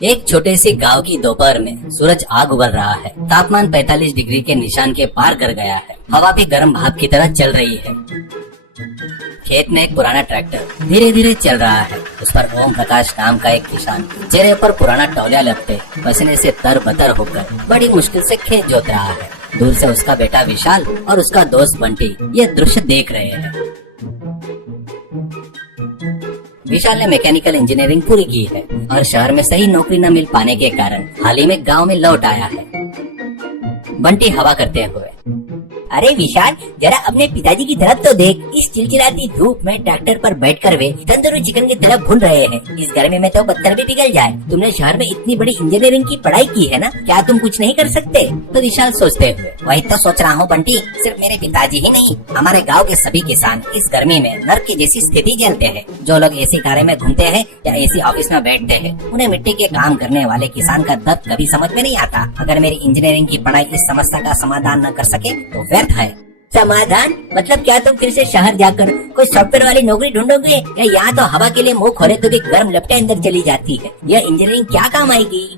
एक छोटे से गांव की दोपहर में सूरज आग उगल रहा है। तापमान 45 डिग्री के निशान के पार कर गया है। हवा भी गर्म भाप की तरह चल रही है। खेत में एक पुराना ट्रैक्टर धीरे धीरे चल रहा है। उस पर ओम प्रकाश नाम का एक किसान चेहरे पर पुराना तौलिया लपटे पसीने से तरबतर होकर बड़ी मुश्किल से खेत जोत रहा है। दूर से उसका बेटा विशाल और उसका दोस्त बंटी ये दृश्य देख रहे हैं। विशाल ने मैकेनिकल इंजीनियरिंग पूरी की है और शहर में सही नौकरी न मिल पाने के कारण हाल ही में गांव में लौट आया है। बंटी हवा करते हुए, अरे विशाल, जरा अपने पिताजी की तरफ तो देख। इस चिलचिलाती धूप में ट्रैक्टर पर बैठकर वे तंदूरी चिकन की तरह भून रहे हैं। इस गर्मी में तो पत्थर भी पिघल जाए। तुमने शहर में इतनी बड़ी इंजीनियरिंग की पढ़ाई की है ना, क्या तुम कुछ नहीं कर सकते? तो विशाल सोचते हुए, वही तो सोच रहा हूँ बंटी। सिर्फ मेरे पिताजी ही नहीं, हमारे गाँव के सभी किसान इस गर्मी में नर्क की जैसी स्थिति झेलते हैं। जो लोग एसी कारें में घूमते हैं या एसी ऑफिस में बैठते हैं, उन्हें मिट्टी के काम करने वाले किसान का दर्द कभी समझ में नहीं आता। अगर मेरी इंजीनियरिंग की पढ़ाई इस समस्या का समाधान न कर सके तो व्यर्थ है। समाधान मतलब क्या? तुम फिर से शहर जाकर कोई सॉफ्टवेयर वाली नौकरी ढूंढोगे या यहाँ तो हवा के लिए मुंह खोले तो भी गर्म लपटे अंदर चली जाती है। यह इंजीनियरिंग क्या काम आएगी?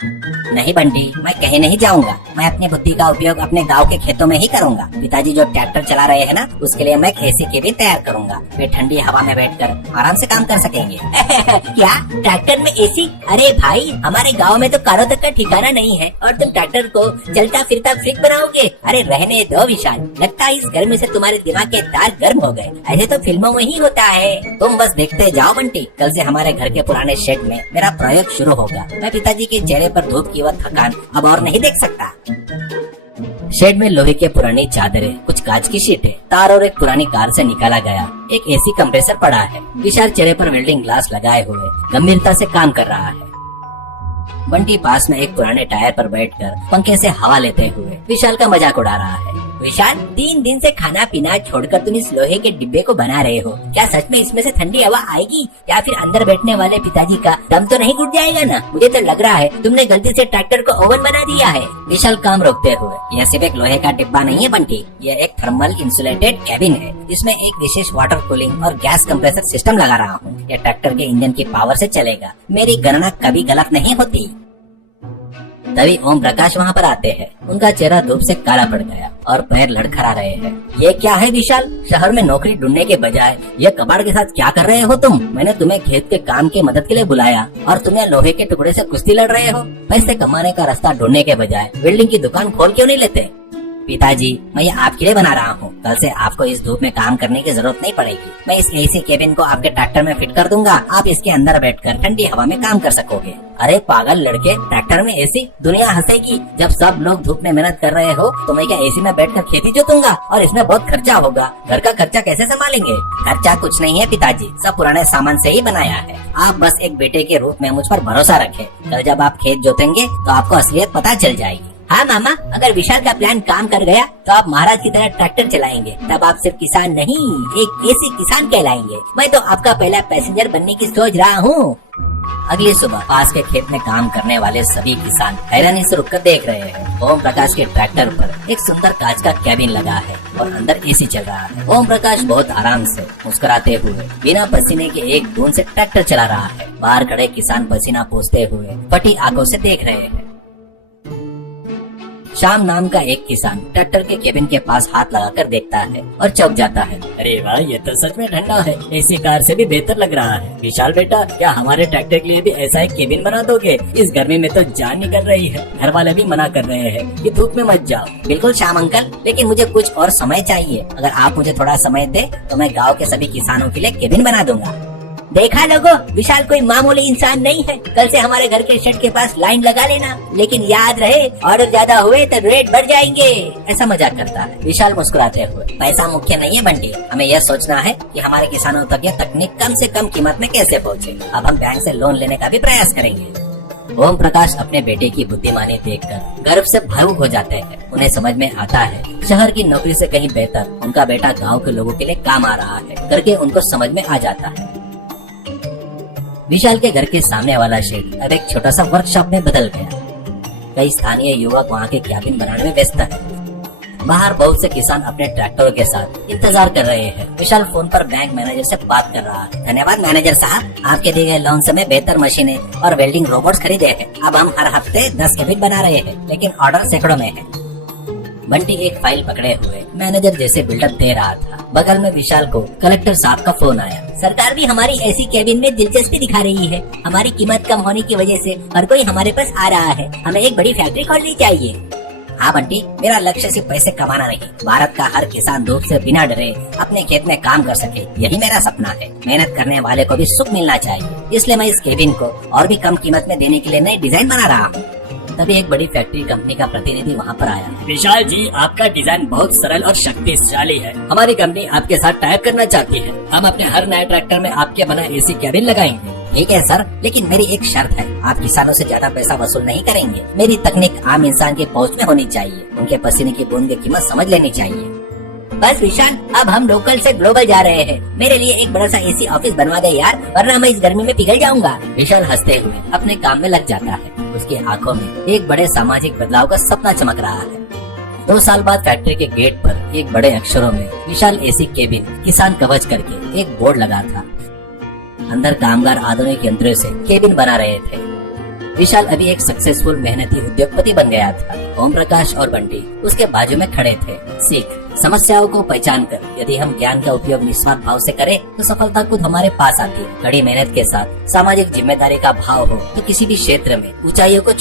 नहीं बंटी, मैं कहीं नहीं जाऊंगा। मैं अपनी बुद्धि का उपयोग अपने गांव के खेतों में ही करूंगा। पिताजी जो ट्रैक्टर चला रहे हैं ना, उसके लिए मैं एसी के भी तैयार करूंगा। वे ठंडी हवा में बैठकर आराम से काम कर सकेंगे। क्या ट्रैक्टर में एसी? अरे भाई, हमारे गाँव में तो कारों तक का ठिकाना नहीं है और तुम ट्रैक्टर को चलता फिरता फ्रिज बनाओगे? अरे रहने दो विशाल, लगता है इस गर्मी से तुम्हारे दिमाग के तार गर्म हो गए। ऐसे तो फिल्मों में ही होता है। तुम बस देखते जाओ बंटी। कल से हमारे घर के पुराने शेड में मेरा प्रयोग शुरू होगा। मैं पिताजी के चेहरे पर धूप की वह थकान अब और नहीं देख सकता। शेड में लोहे के पुरानी चादरें, कुछ कांच की शीटें, तार और एक पुरानी कार से निकाला गया एक एसी कंप्रेसर पड़ा है। विशाल चेहरे पर वेल्डिंग ग्लास लगाए हुए गंभीरता से काम कर रहा है। बंटी पास में एक पुराने टायर पर बैठकर पंखे से हवा लेते हुए विशाल का मजाक उड़ा रहा है। विशाल, 3 दिन से खाना पीना छोड़कर तुम इस लोहे के डिब्बे को बना रहे हो। क्या सच में इसमें से ठंडी हवा आएगी या फिर अंदर बैठने वाले पिताजी का दम तो नहीं घुट जाएगा ना? मुझे तो लग रहा है तुमने गलती से ट्रैक्टर को ओवन बना दिया है। विशाल काम रोकते हुए, यह सिर्फ एक लोहे का डिब्बा नहीं है बंटी, यह एक थर्मल इंसुलेटेड कैबिन है। इसमें एक विशेष वाटर कूलिंग और गैस कंप्रेसर सिस्टम लगा रहा हूँ। यह ट्रैक्टर के इंजन की पावर से चलेगा। मेरी गणना कभी गलत नहीं होती। तभी ओम प्रकाश वहाँ पर आते हैं। उनका चेहरा धूप से काला पड़ गया और पैर लड़खड़ा रहे हैं। ये क्या है विशाल? शहर में नौकरी ढूंढने के बजाय ये कबाड़ के साथ क्या कर रहे हो तुम? मैंने तुम्हें खेत के काम की मदद के लिए बुलाया और तुम यहाँ लोहे के टुकड़े से कुश्ती लड़ रहे हो। पैसे कमाने का रास्ता ढूंढने के बजाय बिल्डिंग की दुकान खोल क्यों नहीं लेते? पिताजी, मैं ये आपके लिए बना रहा हूँ। कल से आपको इस धूप में काम करने की जरूरत नहीं पड़ेगी। मैं इस एसी केबिन को आपके ट्रैक्टर में फिट कर दूंगा। आप इसके अंदर बैठकर ठंडी हवा में काम कर सकोगे। अरे पागल लड़के, ट्रैक्टर में एसी? दुनिया हंसेगी। जब सब लोग धूप में मेहनत कर रहे हो तो मैं क्या एसी में बैठकर खेती जोतूंगा? और इसमें बहुत खर्चा होगा। घर का खर्चा कैसे संभालेंगे? खर्चा कुछ नहीं है पिताजी, सब पुराने सामान से ही बनाया है। आप बस एक बेटे के रूप में मुझ पर भरोसा रखें। कल जब आप खेत जोतेंगे तो आपको असलियत पता चल जाएगी। हाँ मामा, अगर विशाल का प्लान काम कर गया तो आप महाराज की तरह ट्रैक्टर चलाएंगे। तब आप सिर्फ किसान नहीं, एक एसी किसान कहलाएंगे। मैं तो आपका पहला पैसेंजर बनने की सोच रहा हूँ। अगली सुबह पास के खेत में काम करने वाले सभी किसान हैरानी से रुककर देख रहे हैं। ओम प्रकाश के ट्रैक्टर पर एक सुंदर कांच का कैबिन लगा है और अंदर एसी चल रहा है। ओम प्रकाश बहुत आराम से मुस्कुराते हुए बिना पसीने के एक बूंद से ट्रैक्टर चला रहा है। बाहर खड़े किसान पसीना पोंछते हुए फटी आंखों से देख रहे हैं। श्याम नाम का एक किसान ट्रैक्टर के केबिन के पास हाथ लगाकर देखता है और चौंक जाता है। अरे वाह, ये तो सच में ठंडा है। एसी कार से भी बेहतर लग रहा है। विशाल बेटा, क्या हमारे ट्रैक्टर के लिए भी ऐसा एक केबिन बना दोगे? इस गर्मी में तो जान निकल रही है। घर वाले भी मना कर रहे हैं कि धूप में मत जाओ। बिल्कुल श्याम अंकल, लेकिन मुझे कुछ और समय चाहिए। अगर आप मुझे थोड़ा समय दे तो मैं गाँव के सभी किसानों के लिए केबिन बना दूंगा। देखा लोगो, विशाल कोई मामूली इंसान नहीं है। कल से हमारे घर के शेड के पास लाइन लगा लेना, लेकिन याद रहे ऑर्डर ज्यादा हुए तो रेट बढ़ जाएंगे। ऐसा मजाक करता है विशाल मुस्कुराते हुए। पैसा मुख्य नहीं है बंटी, हमें यह सोचना है कि हमारे किसानों तक यह तकनीक कम से कम कीमत में कैसे पहुँचे। अब हम बैंक से लोन लेने का भी प्रयास करेंगे। ओम प्रकाश अपने बेटे की बुद्धिमानी देखकर गर्व से भावुक हो जाते हैं। उन्हें समझ में आता है शहर की नौकरी से कहीं बेहतर उनका बेटा गाँव के लोगों के लिए काम आ रहा है करके उनको समझ में आ जाता है। विशाल के घर के सामने वाला शेड अब एक छोटा सा वर्कशॉप में बदल गया। कई स्थानीय युवक वहाँ के कैबिन बनाने में व्यस्त है। बाहर बहुत से किसान अपने ट्रैक्टरों के साथ इंतजार कर रहे हैं। विशाल फोन पर बैंक मैनेजर से बात कर रहा है। धन्यवाद मैनेजर साहब, आपके दिए गए लोन से मैं बेहतर मशीनें और वेल्डिंग रोबोट्स खरीदे हैं। अब हम हर हफ्ते 10 केबिन बना रहे हैं, लेकिन ऑर्डर सैकड़ों में है। बंटी एक फाइल पकड़े हुए मैनेजर जैसे बिल्डअप दे रहा था। बगल में विशाल को कलेक्टर साहब का फोन आया। सरकार भी हमारी ऐसी केबिन में दिलचस्पी दिखा रही है। हमारी कीमत कम होने की वजह से हर कोई हमारे पास आ रहा है। हमें एक बड़ी फैक्ट्री खोलनी चाहिए। हाँ बंटी, मेरा लक्ष्य सिर्फ पैसे कमाना नहीं, भारत का हर किसान धूप से बिना डरे अपने खेत में काम कर सके, यही मेरा सपना है। मेहनत करने वाले को भी सुख मिलना चाहिए, इसलिए मैं इस केबिन को और भी कम कीमत में देने के लिए नई डिजाइन बना रहा हूँ। तभी एक बड़ी फैक्ट्री कंपनी का प्रतिनिधि वहाँ पर आया। विशाल जी, आपका डिजाइन बहुत सरल और शक्तिशाली है। हमारी कंपनी आपके साथ टाइप करना चाहती है। हम अपने हर नए ट्रैक्टर में आपके बना एसी केबिन लगाएंगे। ठीक है सर, लेकिन मेरी एक शर्त है, आप किसानों से ज्यादा पैसा वसूल नहीं करेंगे। मेरी तकनीक आम इंसान की पहुंच में होनी चाहिए। उनके पसीने की बूंद की कीमत समझ लेनी चाहिए। बस विशाल, अब हम लोकल से ग्लोबल जा रहे हैं। मेरे लिए एक बड़ा सा एसी ऑफिस बनवा दे यार, वरना मैं इस गर्मी में पिघल जाऊंगा। विशाल हंसते हुए अपने काम में लग जाता है। उसकी आंखों में एक बड़े सामाजिक बदलाव का सपना चमक रहा है। 2 साल बाद फैक्ट्री के गेट पर एक बड़े अक्षरों में विशाल एसी केबिन किसान कवच करके एक बोर्ड लगा था। अंदर कामगार आधुनिक यंत्रों से केबिन बना रहे थे। विशाल अभी एक सक्सेसफुल मेहनती उद्योगपति बन गया था। ओम प्रकाश और बंटी उसके बाजू में खड़े थे। सीख, समस्याओं को पहचान कर यदि हम ज्ञान का उपयोग निस्वार्थ भाव से करें तो सफलता खुद हमारे पास आती है। कड़ी मेहनत के साथ सामाजिक जिम्मेदारी का भाव हो तो किसी भी क्षेत्र में ऊंचाइयों को